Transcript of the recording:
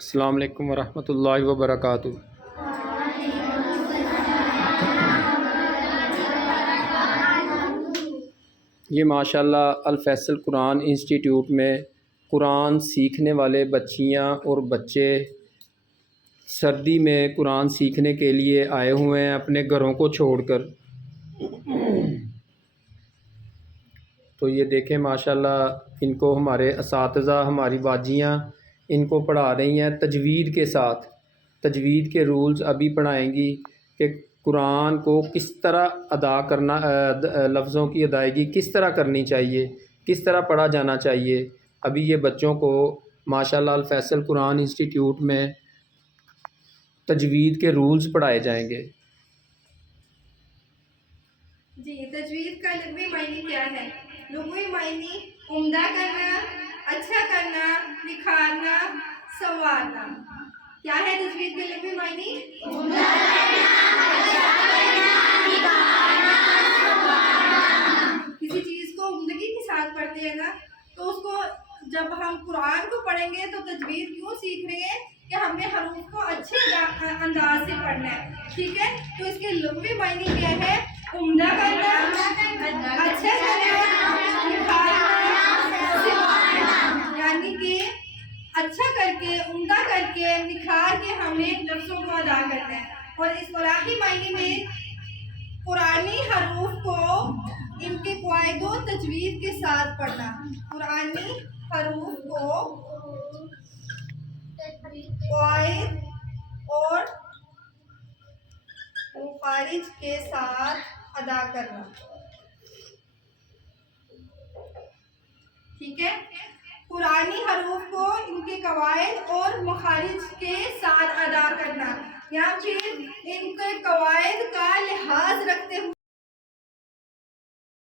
السلام علیکم ورحمۃ اللہ وبرکاتہ۔ یہ ماشاءاللہ الفیصل قرآن انسٹیٹیوٹ میں قرآن سیکھنے والے بچیاں اور بچے سردی میں قرآن سیکھنے کے لیے آئے ہوئے ہیں اپنے گھروں کو چھوڑ کر۔ تو یہ دیکھیں ماشاءاللہ ان کو ہمارے اساتذہ، ہماری باجیاں ان کو پڑھا رہی ہیں تجوید کے ساتھ۔ تجوید کے رولز ابھی پڑھائیں گی کہ قرآن کو کس طرح ادا کرنا، لفظوں کی ادائیگی کس طرح کرنی چاہیے، کس طرح پڑھا جانا چاہیے۔ ابھی یہ بچوں کو ماشاءاللہ الفیصل قرآن انسٹیٹیوٹ میں تجوید کے رولز پڑھائے جائیں گے۔ جی، تجوید کا لغوی معنی کیا ہے؟ لغوی معنی عمدہ کرنا، اچھا کرنا، نکھارنا، سنوارنا۔ کیا ہے تجوید کے لغوی معنی؟ عمدہ کرنا، اچھا کرنا، نکھارنا، سنوارنا۔ کسی چیز کو عمدگی کے ساتھ پڑھتے ہیں نا، تو اس کو جب ہم قرآن کو پڑھیں گے تو تجوید کیوں سیکھ رہے ہیں کہ ہم نے حروف کو اچھے انداز سے پڑھنا ہے، ٹھیک ہے؟ تو اس کے لغوی معنی کیا ہے؟ عمدہ کرنا، اچھا کرنا، نکھارنا، سنوارنا۔ یعنی کہ اچھا کر کے، عمدہ کر کے، نکھار کے ہمیں لفظوں کو ادا کرنا ہے۔ اور اس اصطلاحی معنی میں قرآنی حروف کو ان کے قواعد و تجوید کے ساتھ پڑھنا۔ قرآنی حروف کو قواعد اور مخارج کے ساتھ ادا کرنا، ٹھیک ہے؟ قرآنی حروف کو ان کے قواعد اور مخارج کے ساتھ ادا کرنا، یا پھر ان کے قواعد کا لحاظ